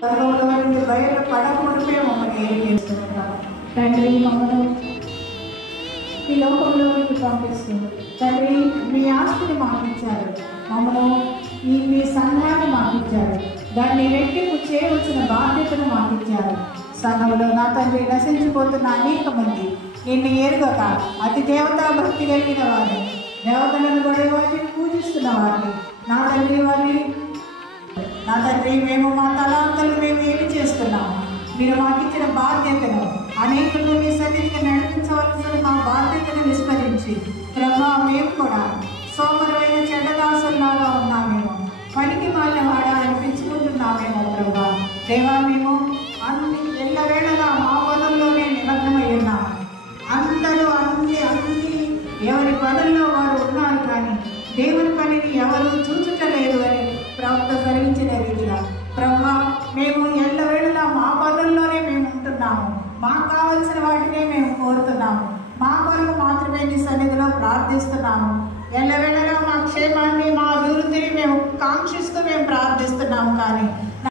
సర్వంలో నుండి బయట పడకముడిపే మమ్మల్ని ఏం చేస్తున్నాం తండ్రి. మమ్మల్ని ఈ లోకంలోనికి పంపిస్తుంది తండ్రి. మీ ఆస్తిని మాకిచ్చారు, మమ్మల్ని మీ సంఘాన్ని మాకిచ్చారు, దాన్ని రెట్టింపు చేయవలసిన బాధ్యతను మాకిచ్చారు. సంఘంలో నా తండ్రి నశించిపోతున్న అనేక మంది నిన్ను ఎరుగక అతి దేవతా భక్తి కలిగిన వారిని, దేవతలను కూడా వారిని పూజిస్తున్న వారిని నా తండ్రి, వారిని నా తండ్రి మేము మా తలాంతలు మేము ఏమి చేస్తున్నాము? మీరు మాకు ఇచ్చిన బాధ్యతను అనేకులు మీ సన్నిధికి నడిపించవలసిన మా బాధ్యతను విస్మరించి ప్రభా మేము కూడా సోమరమైన చెడ్డదాసుల్లాగా ఉన్నామేమో, పనికి మాలిన వాడ అనిపించుకుంటున్నామేమో ప్రభా. దేవా మేము అన్ని ఎల్లవేళలా మా పనుల్లోనే నిమగ్నమై ఉన్నాము. అందరూ అన్ని ఎవరి పనుల్లో వారు ఉన్నారు, కానీ దేవుని పనిని ఎవరు చూచుటలేదు అని ప్రవక్త కలిగించిన రీతిగా ప్రభా మేము ఎల్లవేళలా మా పనుల్లోనే మేము ఉంటున్నాము. మాకు కావలసిన వాటినే మేము కోరుతున్నాము. మా కొరకు మాత్రమే నీ సన్నిధిలో ప్రార్థిస్తున్నాము. ఎల్లవేళలా మా క్షేమాన్ని మా అభివృద్ధిని మేము కాంక్షిస్తూ మేము ప్రార్థిస్తున్నాము. కానీ